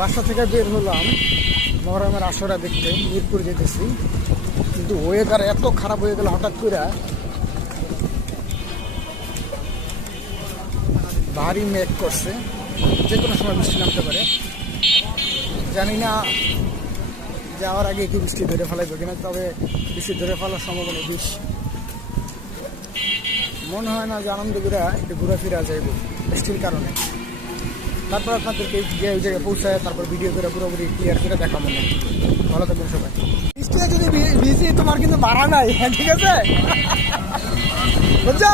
বাসা থেকে বের হলাম মহরমের আসরা দেখতে, মিরপুর যেতেছি, কিন্তু ওয়েদার এত খারাপ হয়ে গেল হঠাৎ করে। ভারী মেঘ করছে, যে কোনো সময় বৃষ্টি নামতে পারে। জানি না যাওয়ার আগে কি বৃষ্টি ধরে ফেলাইবে কিনা, তবে বৃষ্টি ধরে ফেলার সম্ভাবনা বেশি। মনে হয় না যে আনন্দ করে একটু ঘোরাফেরা যাইব বৃষ্টির কারণে। তারপর আপনাদেরকে গিয়ে ওই জায়গায় পৌঁছায় তারপর ভিডিও করে পুরোপুরি ক্লিয়ার করে দেখা মনে। ভালো থাকবেন সবাই। বৃষ্টিতে যদি ভিজি তোমার কিন্তু ভাড়া নাই, ঠিক আছে? বুঝছো,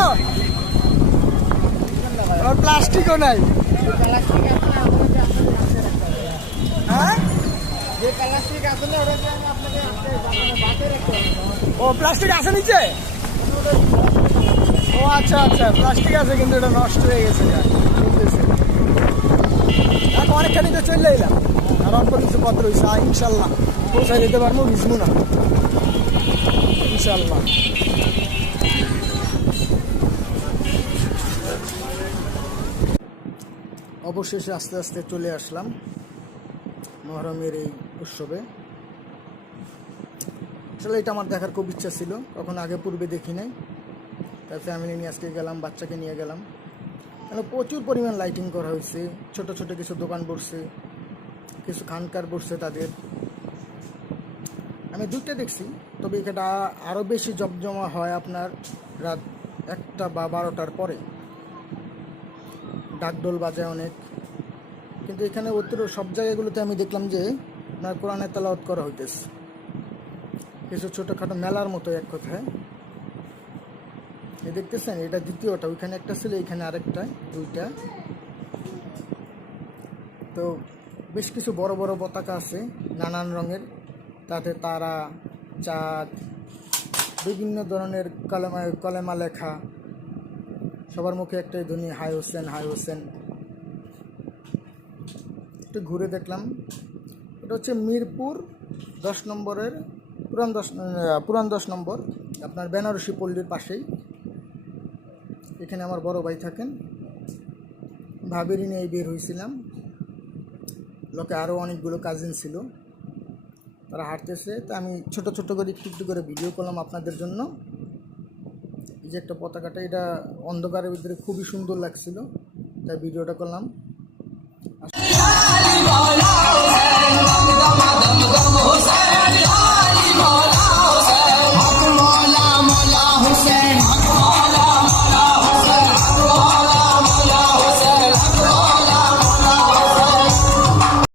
আমার প্লাস্টিকও নাই। হ্যাঁ, ও প্লাস্টিক আছে নিচে? ও আচ্ছা আচ্ছা, প্লাস্টিক আছে কিন্তু এটা নষ্ট হয়ে গেছে। এখন অনেকখানি তো চলে এলাম, আর অল্প কিছু পত্র হয়েছে। ইনশাল্লাহ পৌঁছায় যেতে পারবো, ভিজবো না ইনশাল্লাহ। অবশেষে আস্তে আস্তে চলে আসলাম মহরমের এই উৎসবে। আসলে এটা আমার দেখার খুব ইচ্ছা ছিল, কখনো আগে পূর্বে দেখি নাই। তার ফ্যামিলি নিয়ে আজকে গেলাম, বাচ্চাকে নিয়ে গেলাম। কেন প্রচুর পরিমাণ লাইটিং করা হয়েছে, ছোট ছোট কিছু দোকান বসছে, কিছু খানকার বসছে তাদের। আমি দুইটা দেখছি, তবে এটা আরও বেশি জমজমা হয় আপনার রাত 1টা বা 12টার পরে। ডাকডোল বাজায় অনেক, কিন্তু এখানে উত্তর সব জায়গাগুলোতে আমি দেখলাম যে আপনার কোরআনের তেলাওয়াত করা হইতেছে, কিছু ছোটোখাটো মেলার মতো এক কথায়। এই দেখতেছেন, এটা দ্বিতীয়টা, ওইখানে একটা ছিল, এখানে আরেকটা, দুইটা। তো বেশ কিছু বড় বড় পতাকা আছে নানান রঙের, তাতে তারা, চাঁদ, বিভিন্ন ধরনের কলেমা লেখা। সবার মুখে একটাই ধ্বনি, হাই হোসেন হাই হোসেন। একটু ঘুরে দেখলাম। এটা হচ্ছে মিরপুর 10 নম্বরের পুরান 10 নম্বর, আপনার বেনারসি পল্লীর পাশেই। এখানে আমার বড় ভাই থাকেন, ভাবিরি নিয়ে বের হয়েছিলাম। লোকে আরও অনেকগুলো কাজিন ছিল, তারা হাঁটতেছে। তো আমি ছোট ছোট করে একটু করে ভিডিও করলাম আপনাদের জন্য। এই যে একটা পতাকাটা, এটা অন্ধকারের ভিতরে খুবই সুন্দর লাগছিল, তাই ভিডিওটা করলাম।